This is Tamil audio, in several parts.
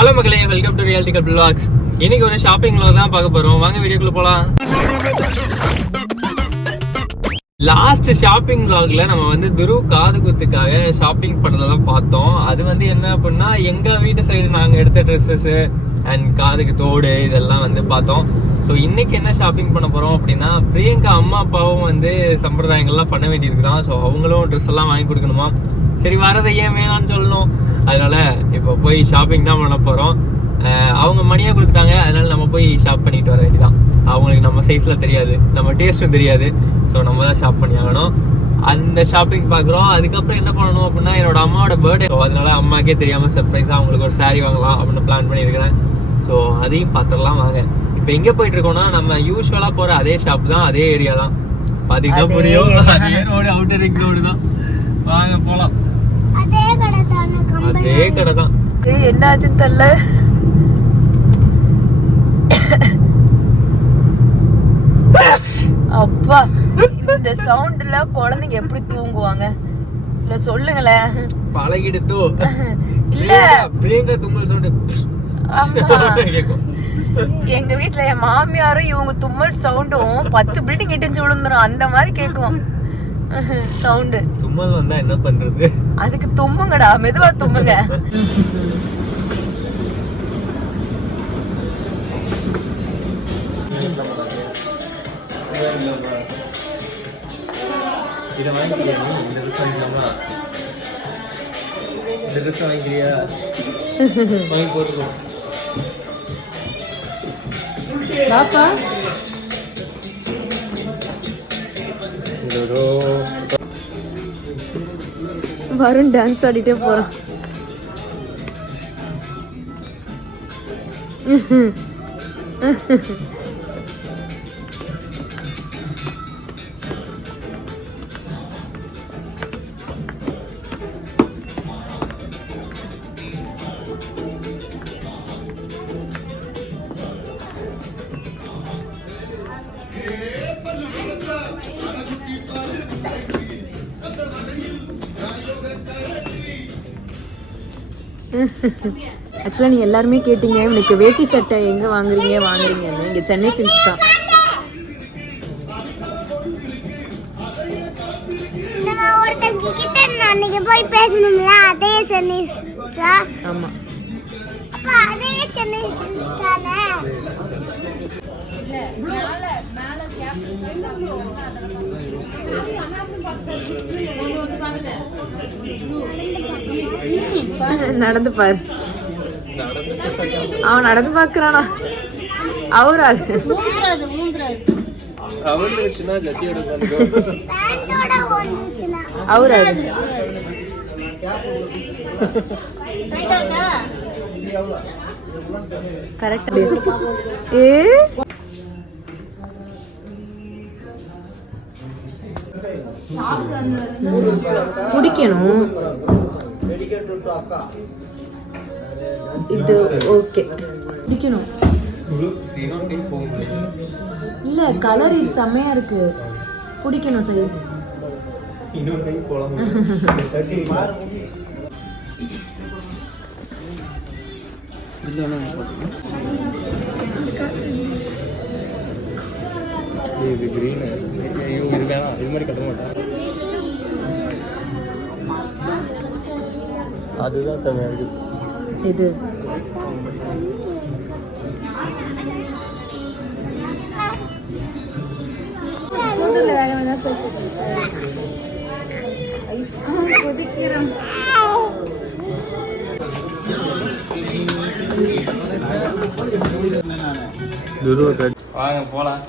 ஹலோ மக்களே வெல்கம் டு ரியாலிட்டிக்கல் பிளாக்ஸ் இன்னைக்கு ஒரு ஷாப்பிங் vlog தான் பார்க்க போறோம். வாங்க வீடியோக்குள்ள போலாம். லாஸ்ட் ஷாப்பிங் vlogல நம்ம வந்து துருவ் காது குத்துக்காக ஷாப்பிங் பண்ணதெல்லாம் பார்த்தோம். அது வந்து என்ன அப்படின்னா எங்க வீட்டு சைடு நாங்க எடுத்த ட்ரெஸ்ஸஸ் அண்ட் காதுக்கு தோடு இதெல்லாம் வந்து பார்த்தோம். ஸோ இன்னைக்கு என்ன ஷாப்பிங் பண்ண போறோம் அப்படின்னா பிரியங்கா அம்மா அப்பாவும் வந்து சம்பிரதாயங்கள்லாம் பண்ண வேண்டியிருக்குதான். ஸோ அவங்களும் ட்ரெஸ் எல்லாம் வாங்கி கொடுக்கணுமா? சரி வரதை ஏன் வேணாம்னு சொல்லணும். அதனால போய் ஷாப்பிங் தான் பண்ண போறோம். அஹ் அவங்க மணியாக கொடுத்துட்டாங்க. அதனால நம்ம போய் ஷாப் பண்ணிட்டு வர வேண்டியதான் அவங்களுக்கு நம்ம சைஸில் தெரியாது. நம்ம டேஸ்ட்டும் தெரியாது. ஸோ நம்ம தான் ஷாப் பண்ணி ஆகணும். அந்த ஷாப்பிங் பார்க்குறோம். அதுக்கப்புறம் என்ன பண்ணணும் அப்படின்னா என்னோட அம்மாவோட பர்த்டே ஸோ அதனால அம்மாக்கே தெரியாமல் சர்ப்ரைஸாக அவங்களுக்கு ஒரு saree வாங்கலாம் அப்படின்னு பிளான் பண்ணியிருக்கிறேன். ஸோ அதையும் பார்த்துடலாம் வாங்க. இப்போ எங்கே போயிட்டு இருக்கோம்னா நம்ம யூஸ்வலாக போகிற அதே ஷாப் தான் அதே ஏரியா தான். பார்த்தீங்கன்னா புரியும். அதே ரோடு அவுட்டர் ரிங் ரோடு தான். வாங்க போகலாம் அதே கடை தானே அதே கடை ஏய், என்ன ஆச்சுன்னு தெரியல. அப்பா இந்த சவுண்ட்ல குழந்தைங்க எப்படி தூங்குவாங்க? இல்ல சொல்லுங்களேன். பழகிடுத்தோ. இல்ல. பிரியங்கா தும்மல் சவுண்டு கேட்கும் எங்க வீட்ல என் மாமியாரும் இவங்க தும்மல் சவுண்டும் பத்து பில்டிங் இடிஞ்சு விழுந்துரும். அந்த மாதிரி கேக்கும் சவுண்டு தும்மல் வந்தா என்ன பண்றது? அதுக்கு தும்முங்கடா. மெதுவா தும்முங்க. இதை வாங்கிக்கிறியா நீ? இந்த ட்ரெஸ் வாங்கிக்கலாமா? இந்த ட்ரெஸ் வாங்கிக்கிறியா? வாங்கி போட்டுருவோம் பாப்பா? வருண் டான்ஸ் ஆடிட்டே போறான் ஆக்சுவலாக நீங்கள் எல்லாருமே கேட்டீங்க எனக்கு வேட்டி சட்டை எங்கே வாங்குறீங்க வாங்குறீங்கன்னு இங்கே சென்னை சில்க்ஸ் தான். அன்னைக்கு போய் பேசணும்ல அதே சென்னை ஆமாம் அப்ப அதே சென்னை நடந்து பாரு. அவன் நடந்து பார்க்கறானா அவரா அது மூன்றாவது. மூன்றாவது முடிக்கணும். இது ஓகே முடிக்கணும். இன்னொரு இல்ல கலர் இது செம்மையா இருக்கு. பிடிக்கணும் சரி இது கிரீன் இது வேணாம் இது மாதிரி கட்ட மாட்டேன். அதுதான் இருக்கு இது. வாங்க போலாம்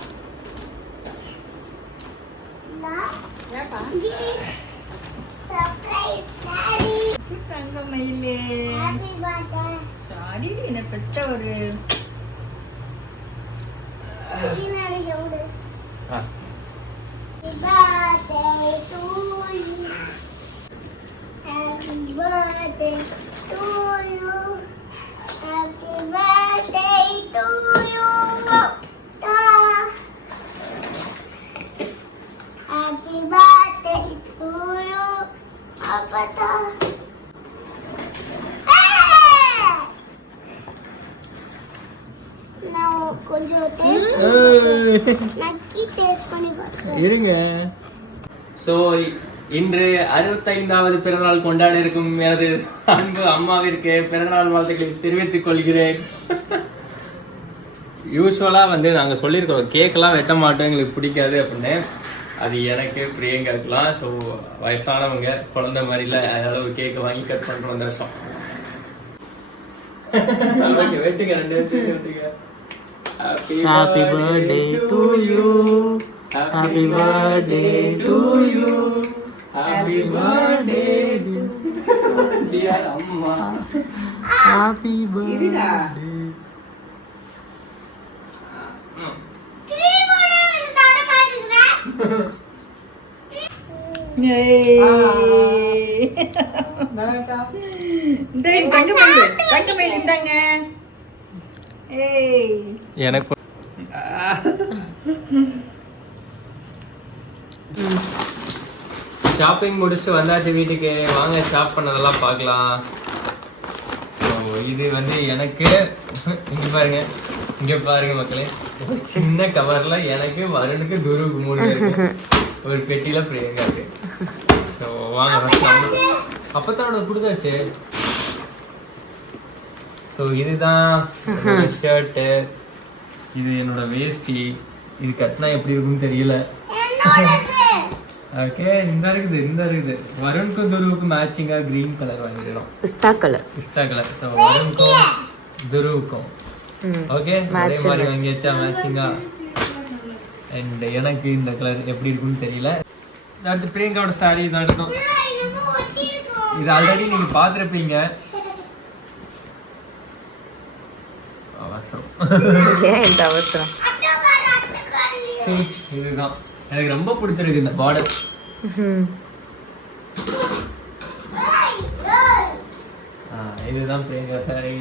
சர்ப்ரைஸ் சாரி தங்கமயிலே ஹாப்பி பர்த்டே சாரி என்ன பெற்ற ஒரு பின்னாடி எவ்வளவு ஆ Happy birthday to you. இருங்க. ஸோ இன்று அறுபத்தைந்தாவது பிறந்தநாள் கொண்டாட இருக்கும் எனது அன்பு அம்மாவிற்கு பிறந்தநாள் வாழ்த்துக்களை தெரிவித்துக் கொள்கிறேன். யூஸ்வலாக வந்து நாங்கள் சொல்லியிருக்கோம் கேக்கெல்லாம் வெட்ட மாட்டோம். எங்களுக்கு பிடிக்காது அப்படின்னு. அது எனக்கு பிரியங்காக்கலாம் ஸோ வயசானவங்க குழந்தை மாதிரி இல்லை அதனால ஒரு கேக்கை வாங்கி கட் பண்ணுறோம் வருஷம். ஓகே வெட்டுங்க. ரெண்டு வச்சு வெட்டுங்க. Happy birthday to you. Happy birthday to you. Happy birthday dear அம்மா. Happy இருடா. ம். இந்த தங்க மயில் தங்க மயில் இந்தாங்க எனக்கு ஷாப்பிங் முடிச்சுட்டு வந்தாச்சு வீட்டுக்கு. வாங்க ஷாப் பண்ணதெல்லாம் பார்க்கலாம். இது வந்து எனக்கு இங்க பாருங்க இங்க பாருங்க மக்களே. ஒரு சின்ன கவர்ல எனக்கு வருணுக்கு குருவுக்கு மூணு ஒரு பெட்டியில பிரியங்கா இருக்கு. வாங்க அப்பத்தானோட கொடுத்தாச்சு? ஸோ இதுதான் ஷர்ட்டு இது என்னோட வேஷ்டி இது கட்டினா எப்படி இருக்கும்னு தெரியல. ஓகே இந்த இருக்குது இந்த இருக்குது. வருணுக்கும் துருவுக்கும் மேட்சிங்கா கிரீன் கலர் வாங்கிடணும் பிஸ்தா கலர் பிஸ்தா கலர் ஸோ வருணுக்கும் துருவுக்கும். ஓகே அதே மாதிரி வாங்கி வச்சா மேட்சிங்கா அண்ட் எனக்கு இந்த கலர் எப்படி இருக்கும்னு தெரியல. அடுத்து பிரியங்காவோட சாரி இதான் இருக்கும் இது ஆல்ரெடி நீங்க பார்த்துருப்பீங்க. அவசரம். ஏன் இந்த அவசரம்? See, இதுதான். எனக்கு ரொம்ப பிடிச்சிருக்கு இந்த பார்டர் இதுதான் பிரியங்கா சாரி.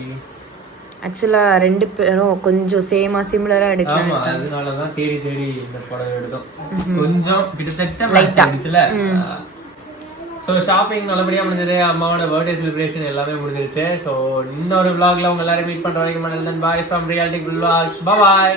ஆக்சுவலா ரெண்டு பேரும் கொஞ்சம் சேமா சிமிலரா எடுக்கலாம் ஆமா அதனாலதான் தேடி தேடி இந்த படம் எடுத்தோம். கொஞ்சம் கிட்டத்தட்ட. ஆயிடுச்சுல. ஸோ ஷாப்பிங் நல்லபடியாக முடிஞ்சது. அம்மாவோட பர்த்டே செலிப்ரேஷன் எல்லாமே முடிஞ்சிருச்சு. ஸோ இன்னொரு vlogல உங்க எல்லாரும் மீட் பண்ற வரைக்கும் bye from reality vlogs. Bye